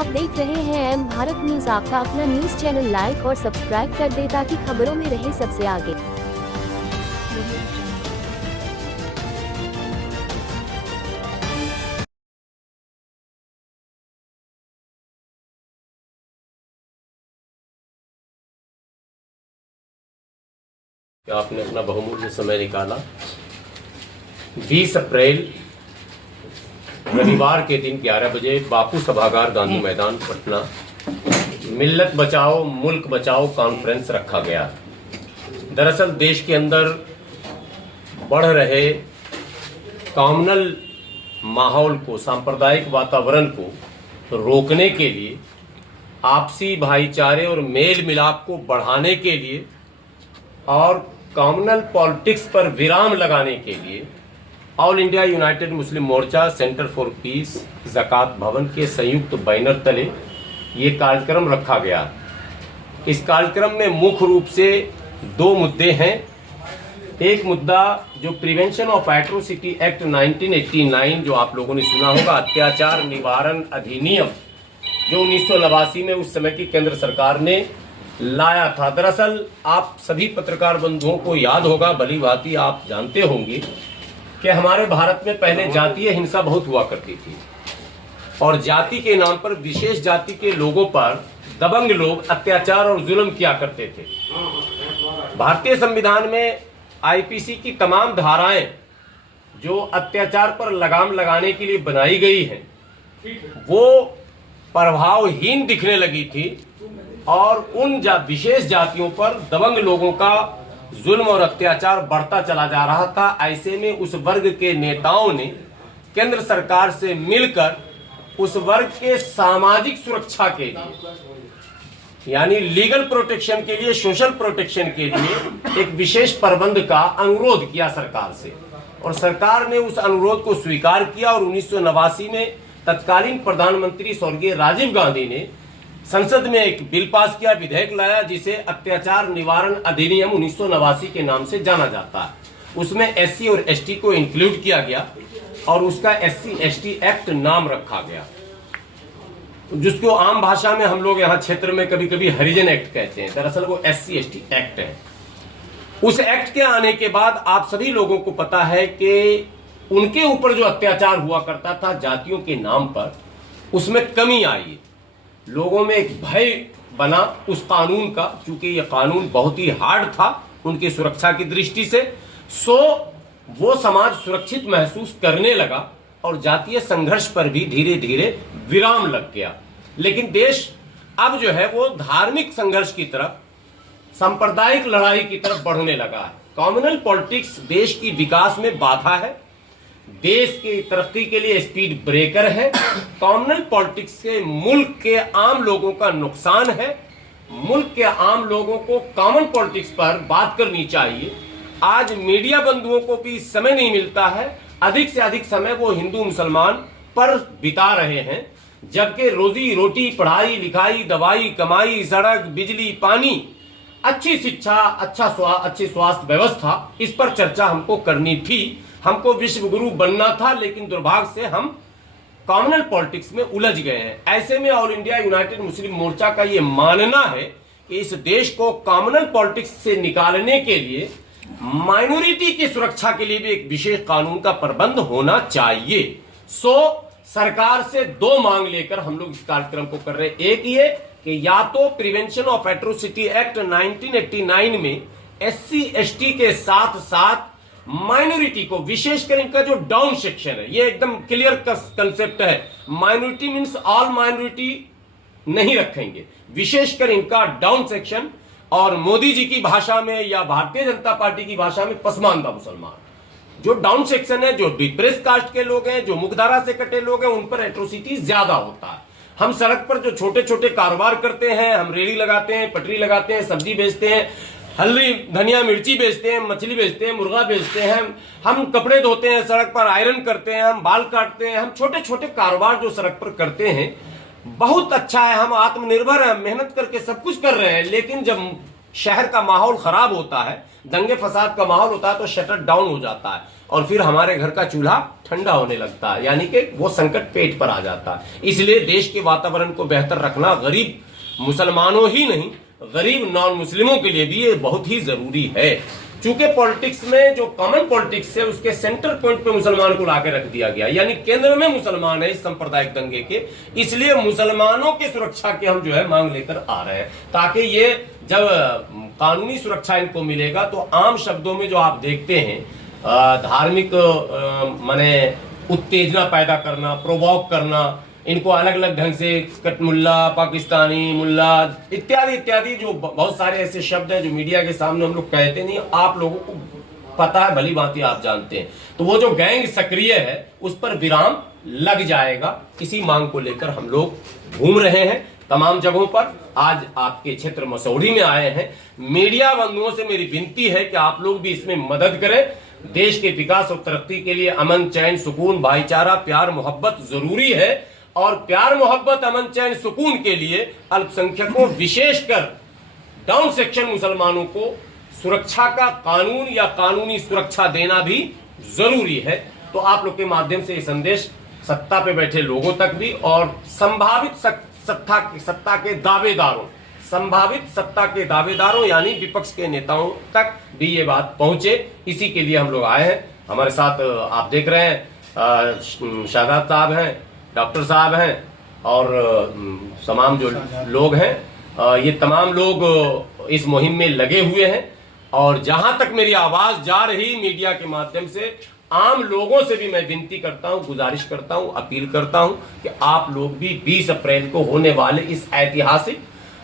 आप देख रहे हैं एम भारत न्यूज। आपका अपना न्यूज चैनल लाइक और सब्सक्राइब कर दे ताकि खबरों में रहे सबसे आगे। आपने अपना बहुमूल्य समय निकाला। 20 अप्रैल रविवार के दिन 11 बजे बापू सभागार गांधी मैदान पटना मिल्लत बचाओ मुल्क बचाओ कॉन्फ्रेंस रखा गया। दरअसल देश के अंदर बढ़ रहे कॉम्युनल माहौल को, सांप्रदायिक वातावरण को रोकने के लिए, आपसी भाईचारे और मेल मिलाप को बढ़ाने के लिए और कॉम्युनल पॉलिटिक्स पर विराम लगाने के लिए all India united Muslim Morcha, centre for peace, ज़कात भवन के संयुक्त बैनर तले ये कार्यक्रम रखा गया। इस कार्यक्रम में मुख्य रूप से 2 मुद्दे हैं। एक मुद्दा जो प्रिवेंशन ऑफ एट्रोसिटी एक्ट 1989, जो आप लोगों ने सुना होगा, अत्याचार निवारण अधिनियम, जो 1989 में उस समय की केंद्र सरकार ने लाया था। दरअसल आप सभी पत्रकार बंधुओं को याद होगा, भली भांति आप जानते होंगे कि हमारे भारत में पहले जातीय हिंसा बहुत हुआ करती थी और जाति के नाम पर विशेष जाति के लोगों पर दबंग लोग अत्याचार और जुल्म किया करते थे। भारतीय संविधान में आईपीसी की तमाम धाराएं जो अत्याचार पर लगाम लगाने के लिए बनाई गई हैं, वो प्रभावहीन दिखने लगी थी और उन विशेष जातियों पर दबंग लोगों का जुल्म और अत्याचार बढ़ता चला जा रहा था। ऐसे में उस वर्ग के नेताओं ने केंद्र सरकार से मिलकर उस वर्ग के सामाजिक सुरक्षा के लिए, यानी लीगल प्रोटेक्शन के लिए, सोशल प्रोटेक्शन के लिए एक विशेष प्रबंध का अनुरोध किया सरकार से, और सरकार ने उस अनुरोध को स्वीकार किया और 1989 में तत्कालीन प्रधानमंत्री स्वर्गीय राजीव गांधी ने संसद में एक बिल पास किया, विधेयक लाया, जिसे अत्याचार निवारण अधिनियम 1989 के नाम से जाना जाता है। उसमें एससी और एसटी को इंक्लूड किया गया और उसका एससी एसटी एक्ट नाम रखा गया, जिसको आम भाषा में हम लोग यहाँ क्षेत्र में कभी कभी हरिजन एक्ट कहते हैं। दरअसल वो एससी एसटी एक्ट है। उस एक्ट के आने के बाद आप सभी लोगों को पता है कि उनके ऊपर जो अत्याचार हुआ करता था जातियों के नाम पर, उसमें कमी आई। लोगों में एक भय बना उस कानून का, क्योंकि यह कानून बहुत ही हार्ड था उनकी सुरक्षा की दृष्टि से। सो वो समाज सुरक्षित महसूस करने लगा और जातीय संघर्ष पर भी धीरे धीरे विराम लग गया। लेकिन देश अब जो है वो धार्मिक संघर्ष की तरफ, सांप्रदायिक लड़ाई की तरफ बढ़ने लगा है। कॉम्युनल पॉलिटिक्स देश की विकास में बाधा है, देश की तरक्की के लिए स्पीड ब्रेकर है। कॉम्युनल पॉलिटिक्स से मुल्क के आम लोगों का नुकसान है। मुल्क के आम लोगों को कॉमन पॉलिटिक्स पर बात करनी चाहिए। आज मीडिया बंधुओं को भी समय नहीं मिलता है, अधिक से अधिक समय वो हिंदू मुसलमान पर बिता रहे हैं, जबकि रोजी रोटी, पढ़ाई लिखाई, दवाई कमाई, सड़क, बिजली, पानी, अच्छी शिक्षा, अच्छी स्वास्थ्य व्यवस्था, इस पर चर्चा हमको करनी थी। हमको विश्व गुरु बनना था, लेकिन दुर्भाग्य से हम कॉम्युनल पॉलिटिक्स में उलझ गए हैं। ऐसे में ऑल इंडिया यूनाइटेड मुस्लिम मोर्चा का ये मानना है कि इस देश को कॉम्युनल पॉलिटिक्स से निकालने के लिए माइनॉरिटी की सुरक्षा के लिए भी एक विशेष कानून का प्रबंध होना चाहिए। सो सरकार से 2 मांग लेकर हम लोग इस कार्यक्रम को कर रहे हैं। एक ये कि या तो प्रिवेंशन ऑफ एट्रोसिटी एक्ट 1989 में एससी एसटी के साथ साथ माइनॉरिटी को, विशेषकर इनका जो डाउन सेक्शन है, ये एकदम क्लियर कंसेप्ट है, माइनॉरिटी मींस ऑल माइनॉरिटी नहीं रखेंगे, विशेषकर इनका डाउन सेक्शन, और मोदी जी की भाषा में या भारतीय जनता पार्टी की भाषा में पसमानदा मुसलमान। जो डाउन सेक्शन है, जो डिप्रेस कास्ट के लोग हैं, जो मुख्यधारा से कटे लोग हैं, उन पर एट्रोसिटी ज्यादा होता है। हम सड़क पर जो छोटे छोटे कारोबार करते हैं, हम रेड़ी लगाते हैं, पटरी लगाते हैं, सब्जी बेचते हैं, हल्दी धनिया मिर्ची बेचते हैं, मछली बेचते हैं, मुर्गा बेचते हैं, हम कपड़े धोते हैं, सड़क पर आयरन करते हैं, हम बाल काटते हैं, हम छोटे छोटे कारोबार जो सड़क पर करते हैं, बहुत अच्छा है, हम आत्मनिर्भर हैं, मेहनत करके सब कुछ कर रहे हैं। लेकिन जब शहर का माहौल खराब होता है, दंगे फसाद का माहौल होता है, तो शटर डाउन हो जाता है। और फिर हमारे घर का चूल्हा ठंडा होने लगता है, यानी कि वो संकट पेट पर आ जाता है। इसलिए देश के वातावरण को बेहतर रखना गरीब मुसलमानों ही नहीं, गरीब नॉन मुस्लिमों के लिए भी ये बहुत ही जरूरी है। चूंकि पॉलिटिक्स में जो कॉमन पॉलिटिक्स है उसके सेंटर पॉइंट पे मुसलमान को लाकर रख दिया गया, यानी केंद्र में मुसलमान है इस सांप्रदायिक दंगे के, इसलिए मुसलमानों की सुरक्षा की हम जो है मांग लेकर आ रहे हैं, ताकि ये जब कानूनी सुरक्षा इनको मिलेगा तो आम शब्दों में जो आप देखते हैं धार्मिक माने उत्तेजना पैदा करना, प्रोवोक करना, इनको अलग अलग ढंग से कटमुल्ला, पाकिस्तानी मुल्ला इत्यादि इत्यादि जो बहुत सारे ऐसे शब्द हैं जो मीडिया के सामने हम लोग कहते नहीं, आप लोगों को पता है, भली भांति आप जानते हैं। तो वो जो गैंग सक्रिय है उस पर विराम लग जाएगा, इसी मांग को लेकर हम लोग घूम रहे हैं तमाम जगहों पर। आज आपके क्षेत्र मसौढ़ी में आए हैं। मीडिया बंधुओं से मेरी विनती है कि आप लोग भी इसमें मदद करें। देश के विकास और तरक्की के लिए अमन, चैन, सुकून, भाईचारा, प्यार, मोहब्बत जरूरी है, और प्यार, मोहब्बत, अमन, चैन, सुकून के लिए अल्पसंख्यकों विशेषकर डाउन सेक्शन मुसलमानों को सुरक्षा का कानून या कानूनी सुरक्षा देना भी जरूरी है। तो आप लोग के माध्यम से ये संदेश सत्ता पे बैठे लोगों तक भी और संभावित सत्ता के दावेदारों, संभावित सत्ता के दावेदारों यानी विपक्ष के नेताओं तक भी ये बात पहुंचे, इसी के लिए हम लोग आए हैं। हमारे साथ आप देख रहे हैं शादाब साहब हैं, डॉक्टर साहब हैं और तमाम जो लोग हैं, ये तमाम लोग इस मुहिम में लगे हुए हैं। और जहां तक मेरी आवाज जा रही मीडिया के माध्यम से, आम लोगों से भी मैं विनती करता हूं, गुजारिश करता हूं, अपील करता हूं कि आप लोग भी 20 अप्रैल को होने वाले इस ऐतिहासिक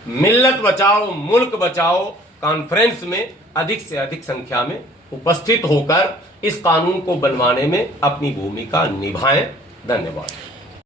मिल्लत बचाओ मुल्क बचाओ कॉन्फ्रेंस में अधिक से अधिक संख्या में उपस्थित होकर इस कानून को बनवाने में अपनी भूमिका निभाएं। धन्यवाद।